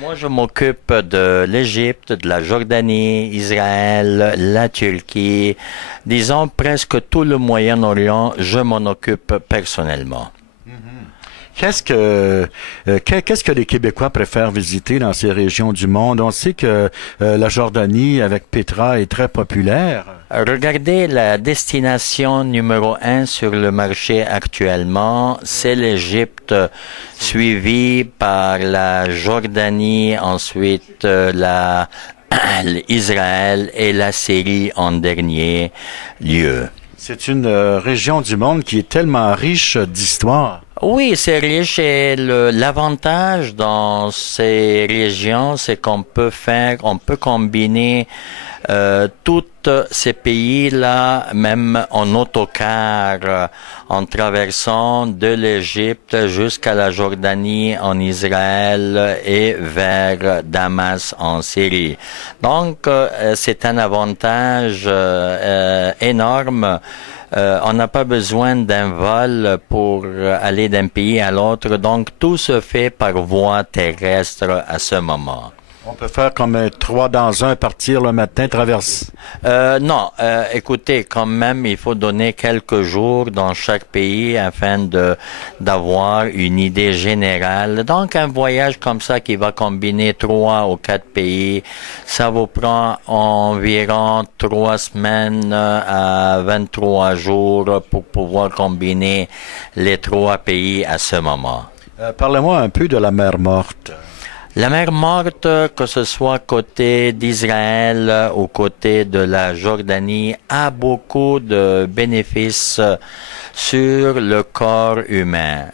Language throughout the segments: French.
Moi, je m'occupe de l'Égypte, de la Jordanie, Israël, la Turquie. Disons presque tout le Moyen-Orient, je m'en occupe personnellement. Qu'est-ce que les Québécois préfèrent visiter dans ces régions du monde? On sait que la Jordanie avec Petra est très populaire. Regardez la destination numéro un sur le marché actuellement, c'est l'Égypte, suivi par la Jordanie, ensuite l'Israël et la Syrie en dernier lieu. C'est une région du monde qui est tellement riche d'histoire. Oui, c'est riche et l'avantage dans ces régions, c'est qu'on peut combiner tous ces pays-là, même en autocar, en traversant de l'Égypte jusqu'à la Jordanie, en Israël et vers Damas en Syrie. Donc, c'est un avantage énorme. On n'a pas besoin d'un vol pour aller d'un pays à l'autre, donc tout se fait par voie terrestre à ce moment. On peut faire comme trois dans un, partir le matin, traverse. Non, écoutez, quand même, il faut donner quelques jours dans chaque pays afin d'avoir une idée générale. Donc, un voyage comme ça qui va combiner 3 ou 4 pays, ça vous prend environ 3 semaines à 23 jours pour pouvoir combiner les 3 pays à ce moment. Parlez-moi un peu de la mer Morte. La mer Morte, que ce soit côté d'Israël ou côté de la Jordanie, a beaucoup de bénéfices sur le corps humain.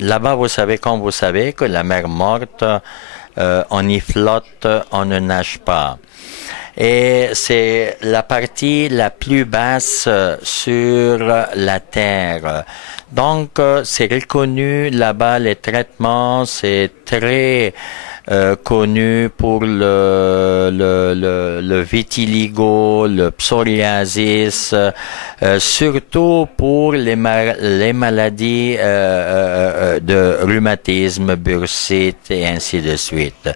Là-bas, vous savez, comme vous savez, que la mer Morte, on y flotte, on ne nage pas. Et c'est la partie la plus basse sur la Terre. Donc, c'est reconnu là-bas, les traitements, c'est très connu pour le vitiligo, le psoriasis, surtout pour les maladies de rhumatisme, bursite et ainsi de suite.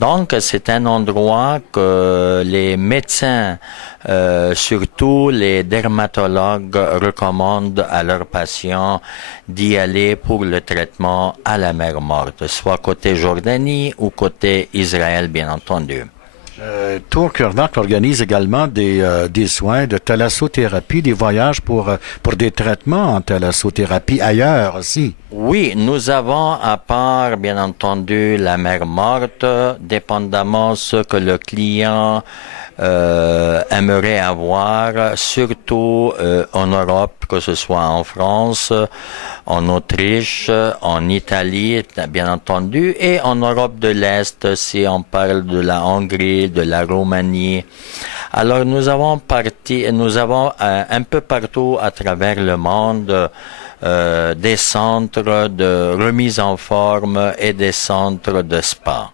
Donc, c'est un endroit que les médecins, surtout les dermatologues, recommandent à leurs patients d'y aller pour le traitement à la mer Morte, soit côté Jordanie ou côté Israël, bien entendu. Tour Cœur-Marc organise également des soins de thalassothérapie, des voyages pour des traitements en thalassothérapie ailleurs aussi. Oui, nous avons à part, bien entendu, la mer Morte, dépendamment ce que le client aimerait avoir, surtout en Europe, que ce soit en France, en Autriche, en Italie, bien entendu, et en Europe de l'Est, si on parle de la Hongrie, de la Roumanie. Alors nous avons un peu partout à travers le monde des centres de remise en forme et des centres de spa.